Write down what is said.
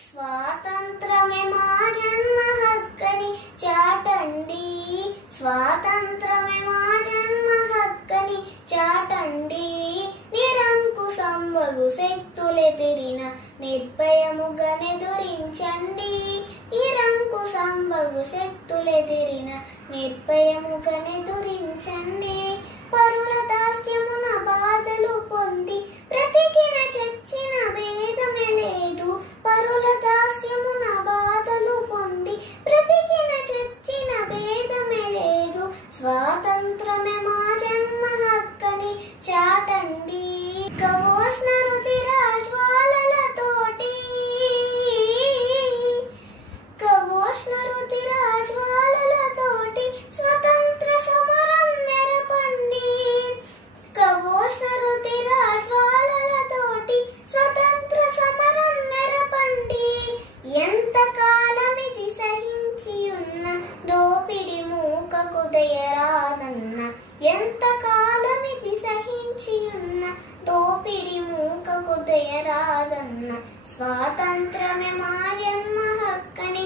స్వాతంత్రమే మా జన్మ హక్కని చాటండి, స్వాతంత్రమే మా జన్మ హక్కని చాటండి. నిరంకుశంబగు శక్తులెదిరిన నిర్భయముగనెదురించండి, నిరంకుశంబగు శక్తులెదిరిన నిర్భయముగనెదురించండి. పరుల దాస్యమున బాధలు పొంది బ్రతికిన చచ్చిన భేదమే లేదు, పరుల దాస్యమున బాధలు పొంది బ్రతికిన చచ్చిన భేదమే లేదు. స్వాతంత్రమే మా జన్మ హక్కని చాటండి. కవోష్ణ రుచిరాజ్వాలలతోటి, కవోష్ణ రుచిరాజ్వాలలతోటి స్వతంత్ర సమరం నెరపండి, కవోష్ణ రుచిరాజ్వాలలతోటి స్వతంత్ర సమరం నెరపండి. ఎంత కాలమిది సహించి ఉన్న దోపిడి మూకకు దయరాదన్న, ఎంత కాలమిది సహించి ఉన్న దోపిడి మూకకు దయరాదన్న. స్వాతంత్రమే మా జన్మ హక్కని